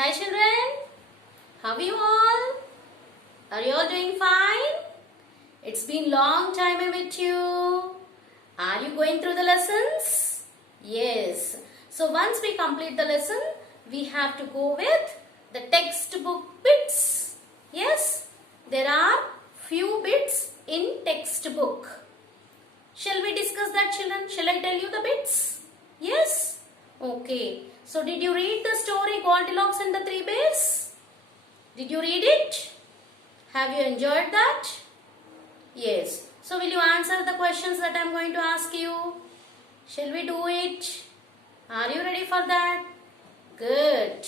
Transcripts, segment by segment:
Hi children, how are you all? Are you all doing fine? It's been long time I met you. Are you going through the lessons? Yes. So once we complete the lesson, we have to go with the textbook bits. Yes, there are few bits in textbook. Shall we discuss that, children? Shall I tell you the bits? Yes? Okay. So did you read the story Goldilocks and the Three Bears? Did you read it? Have you enjoyed that? Yes. So will you answer the questions that I am going to ask you? Shall we do it? Are you ready for that? Good.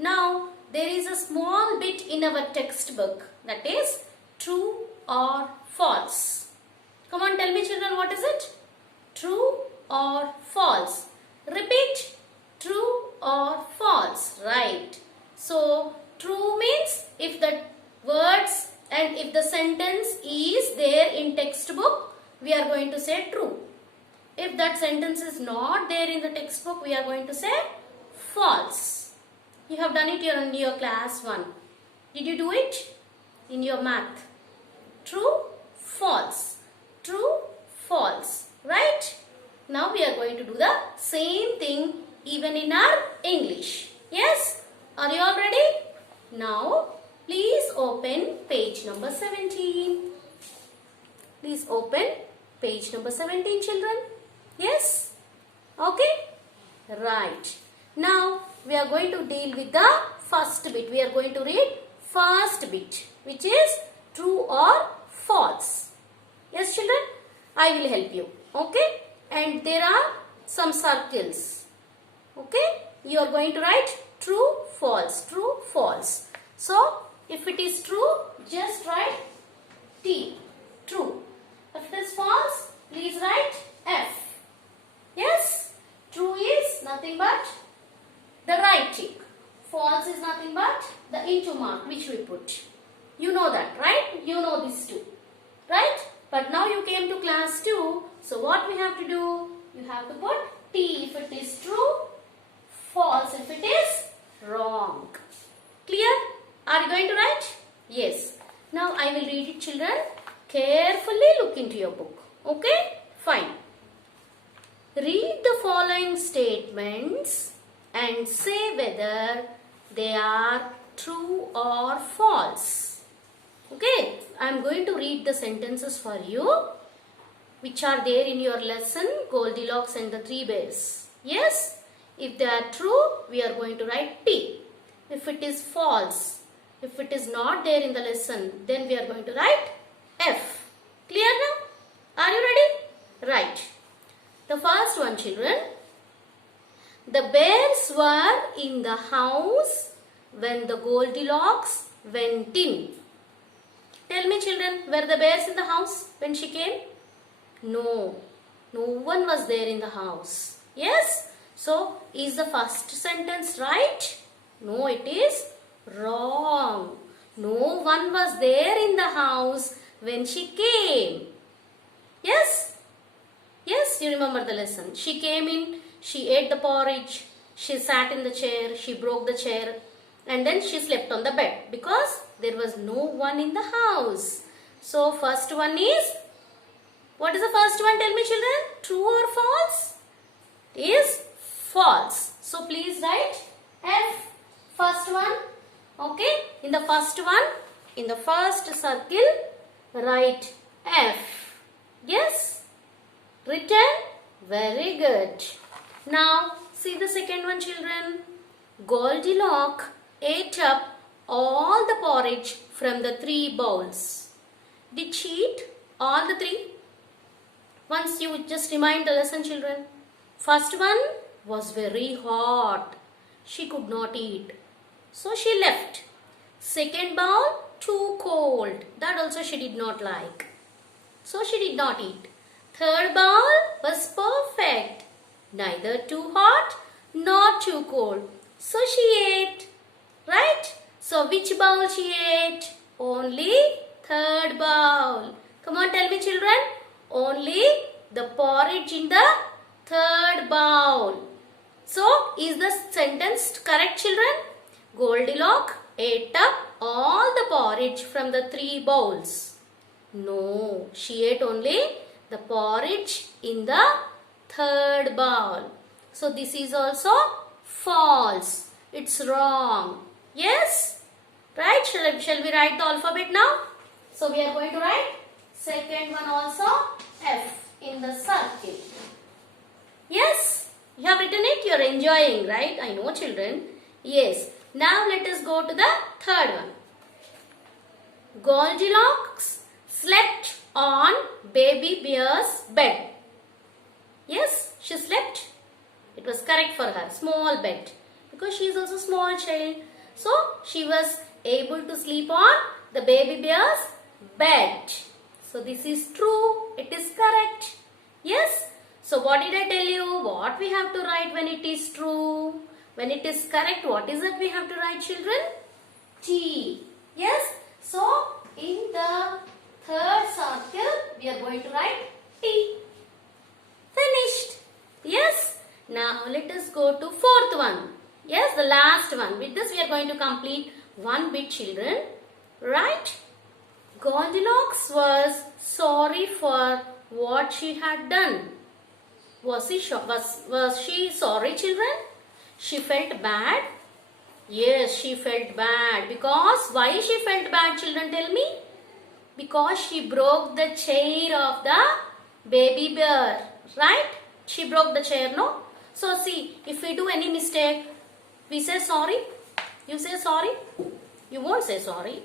Now there is a small bit in our textbook, that is true or false. Come on, tell me children, what is it? True or false? Repeat. True or false? Right. So true means if the words and if the sentence is there in textbook, we are going to say true. If that sentence is not there in the textbook, we are going to say false. You have done it in your class 1. Did you do it in your math? True, false. True, false. Right? Now we are going to do the same thing even in our English. Yes? Are you all ready? Now, please open page number 17. Please open page number 17, children. Yes? Okay? Right. Now, we are going to deal with the first bit. We are going to read first bit, which is true or false. Yes, children? I will help you. Okay? And there are some circles. Okay? You are going to write true, false, true, false. So, if it is true, just write T, true. If it is false, please write F. Yes? True is nothing but the right tick. False is nothing but the into mark which we put. You know that, right? You know this too. Right? But now you came to class 2. So what we have to do? You have to put T if it is true, false if it is wrong. Clear? Are you going to write? Yes. Now I will read it, children. Carefully look into your book. Okay? Fine. Read the following statements and say whether they are true or false. Okay? I am going to read the sentences for you which are there in your lesson Goldilocks and the Three Bears. Yes? If they are true, we are going to write T. If it is false, if it is not there in the lesson, then we are going to write F. Clear now? Are you ready? Right. The first one, children. The bears were in the house when the Goldilocks went in. Tell me, children, were the bears in the house when she came? No. No one was there in the house. Yes? So, is the first sentence right? No, it is wrong. No one was there in the house when she came. Yes? Yes, you remember the lesson. She came in, she ate the porridge, she sat in the chair, she broke the chair, and then she slept on the bed because there was no one in the house. So, first one is, what is the first one? Tell me, children. True or false? It is false. So, please write F, first one. Okay. In the first one, in the first circle, write F. Yes? Written? Very good. Now, see the second one, children. Goldilocks ate up all the porridge from the 3 bowls. Did she eat all the 3? Once you just remind the lesson, children. First one was very hot. She could not eat. So she left. Second bowl, too cold. That also she did not like. So she did not eat. Third bowl was perfect. Neither too hot nor too cold. So she ate. Right? So which bowl she ate? Only third bowl. Come on, tell me, children. Only the porridge in the third bowl. So, is the sentence correct, children? Goldilocks ate up all the porridge from the 3 bowls. No, she ate only the porridge in the 3rd bowl. So this is also false. It's wrong. Yes? Right? Shall we write the alphabet now? So we are going to write second one also F in the circle. Yes? You have written it? You are enjoying, right? I know, children. Yes. Now let us go to the 3rd one. Goldilocks slept on baby bear's bed. Yes, she slept. It was correct for her. Small bed. Because she is also small child. So she was able to sleep on the baby bear's bed. So this is true. It is correct. Yes. So what did I tell you? What we have to write when it is true? When it is correct, what is it we have to write, children? T. Yes. So in the 3rd circle, we are going to write T. Finished. Yes. Now let us go to 4th one. Yes, the last one. With this we are going to complete one bit, children. Right? Goldilocks was sorry for what she had done. Was she sorry, children? She felt bad? Yes, she felt bad. Because why she felt bad, children, tell me? Because she broke the chair of the baby bear. Right? She broke the chair, no? So see, if we do any mistake, we say sorry. You say sorry? You won't say sorry.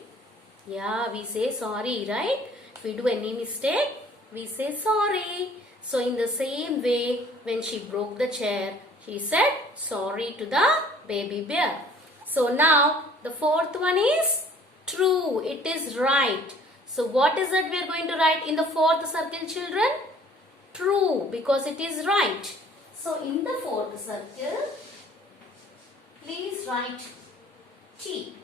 Yeah, we say sorry, right? If we do any mistake, we say sorry. So in the same way, when she broke the chair, she said sorry to the baby bear. So now the 4th one is true. It is right. So what is it we are going to write in the 4th circle, children? True, because it is right. So in the 4th circle, please write T.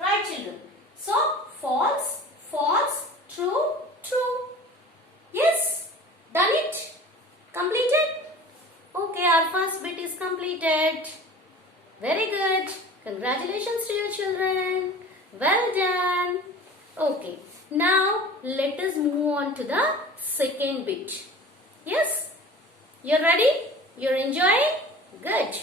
Right, children? So false, false, true, true. Yes? Done it? Completed? Okay, our first bit is completed. Very good. Congratulations to you, children. Well done. Okay, now let us move on to the second bit. Yes? You're ready? You're enjoying? Good.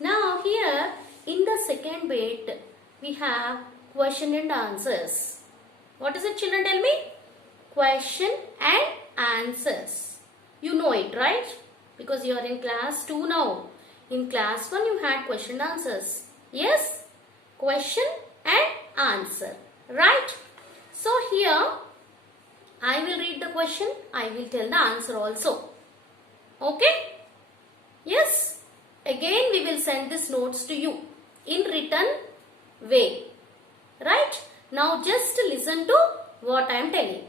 Now here in the second bit, we have question and answers. What is it, children? Tell me. Question and answers. You know it, right? Because you are in class 2 now. In class 1, you had question and answers. Yes? Question and answer. Right? So here, I will read the question. I will tell the answer also. Okay? Yes? Again, we will send these notes to you in written way. Right? Now, just listen to what I am telling.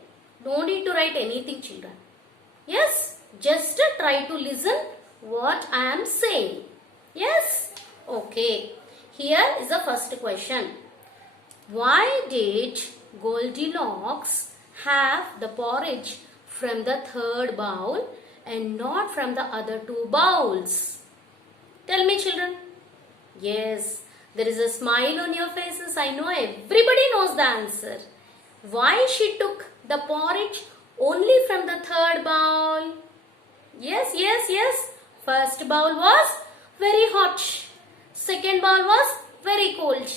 No need to write anything, children. Yes? Just try to listen what I am saying. Yes? Okay. Here is the first question. Why did Goldilocks have the porridge from the 3rd bowl and not from the other 2 bowls? Tell me, children. Yes, there is a smile on your faces. I know everybody knows the answer. Why she took the porridge only from the 3rd bowl? Yes, yes, yes. First bowl was very hot. Second bowl was very cold.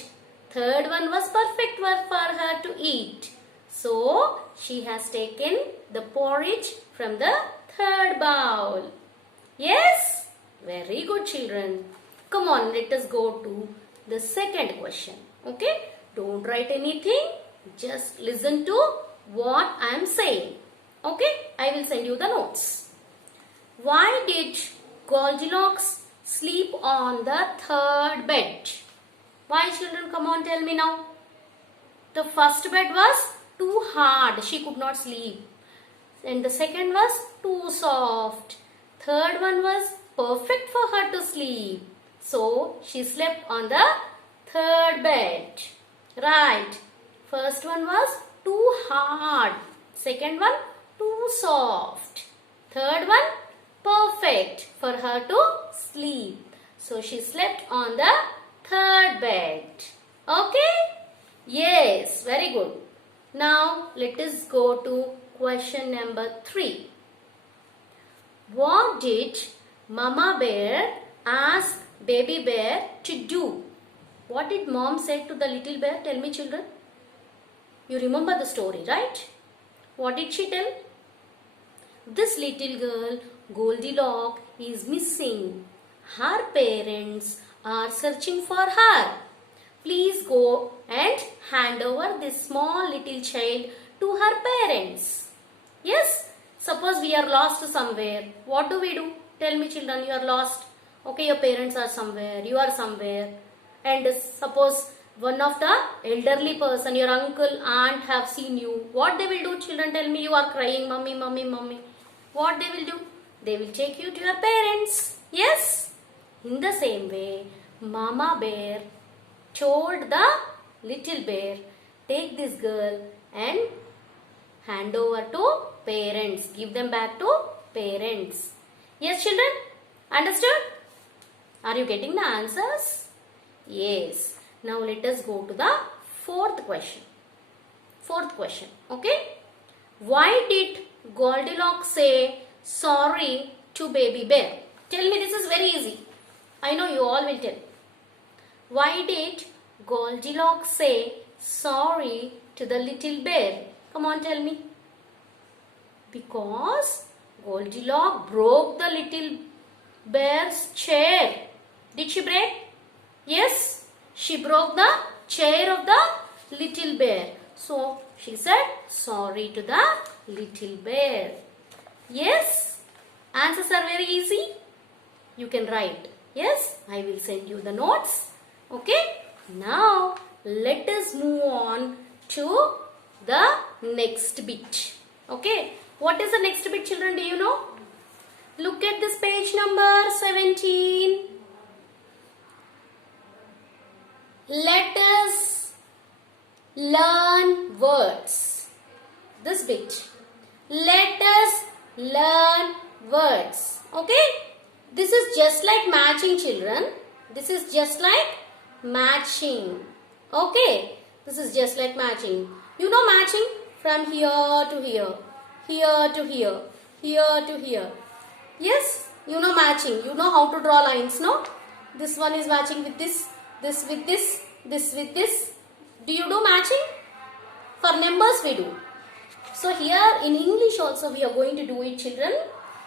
Third one was perfect for her to eat. So, she has taken the porridge from the 3rd bowl. Yes? Very good, children. Come on, let us go to the second question. Okay? Don't write anything. Just listen to what I am saying. Okay? I will send you the notes. Why did Goldilocks sleep on the 3rd bed? Why, children? Come on, tell me now. The first bed was too hard. She could not sleep. And the second was too soft. Third one was perfect for her to sleep. So, she slept on the 3rd bed. Right. First one was too hard. Second one, too soft. Third one, perfect for her to sleep. So, she slept on the third bed. Okay? Yes, very good. Now let us go to question number 3. What did Mama Bear ask Baby Bear to do? What did Mom say to the little bear? Tell me, children. You remember the story, right? What did she tell? This little girl, Goldilocks, is missing. Her parents are searching for her. Please go and hand over this small little child to her parents. Yes? Suppose we are lost somewhere. What do we do? Tell me, children, you are lost. Okay, your parents are somewhere. You are somewhere. And suppose one of the elderly person, your uncle, aunt have seen you. What they will do, children? Tell me, you are crying, mommy, mommy, mommy. What they will do? They will take you to your parents. Yes? In the same way, Mama Bear told the little bear, take this girl and hand over to parents. Give them back to parents. Yes, children? Understood? Are you getting the answers? Yes. Now let us go to the fourth question. Fourth question. Okay? Why did Goldilocks say sorry to Baby Bear? Tell me, this is very easy. I know you all will tell. Why did Goldilocks say sorry to the little bear? Come on, tell me. Because Goldilocks broke the little bear's chair. Did she break? Yes, she broke the chair of the little bear. So she said sorry to the little bear. Yes, answers are very easy. You can write. Yes, I will send you the notes. Okay, now let us move on to the next bit. Okay, what is the next bit, children? Do you know? Look at this page number 17. Let us learn words. This bit. Let us learn words. Okay? This is just like matching, children. This is just like matching. Okay? This is just like matching. You know matching? From here to here. Here to here. Here to here. Yes? You know matching. You know how to draw lines, no? This one is matching with this. This with this. This with this. Do you do matching? For numbers we do. So here in English also we are going to do it, children.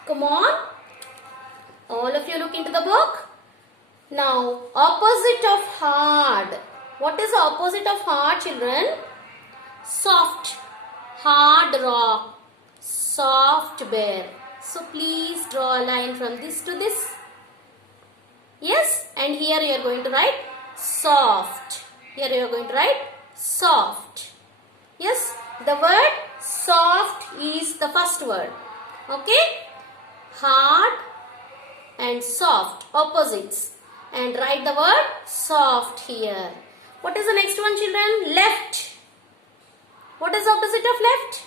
Come on. All of you look into the book. Now, opposite of hard. What is the opposite of hard, children? Soft. Hard rock. Soft bear. So please draw a line from this to this. Yes, and here you are going to write soft. Here you are going to write soft. Yes, the word soft is the first word. Okay? Hard and soft, opposites. And write the word soft here. What is the next one, children? Left. What is the opposite of left?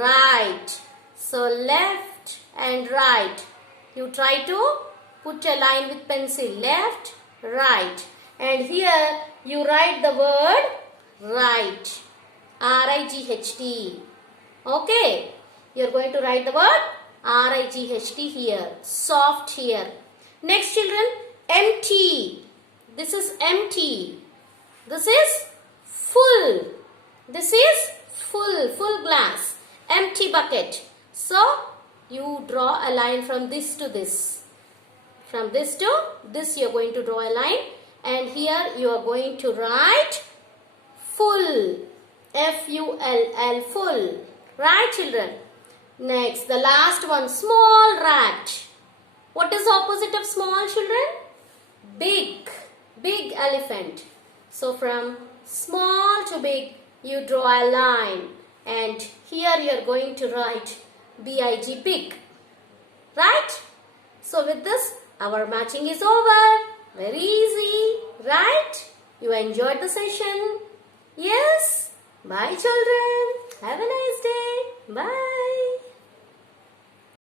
Right. So left and right. You try to put a line with pencil. Left, right. And here you write the word right. R-I-G-H-T. Okay. You are going to write the word R-I-G-H-T here. Soft here. Next, children, empty. This is empty. This is full. This is full. Full glass. Empty bucket. So, you draw a line from this to this. From this to this you are going to draw a line. And here you are going to write full. F-U-L-L, full. Right, children? Next, the last one, small rat. What is the opposite of small, children? Big. Big elephant. So, from small to big, you draw a line. And here you are going to write B-I-G, big. Right? So, with this, our matching is over. Very easy. Right? You enjoyed the session? Yes? Bye, children. Have a nice day. Bye.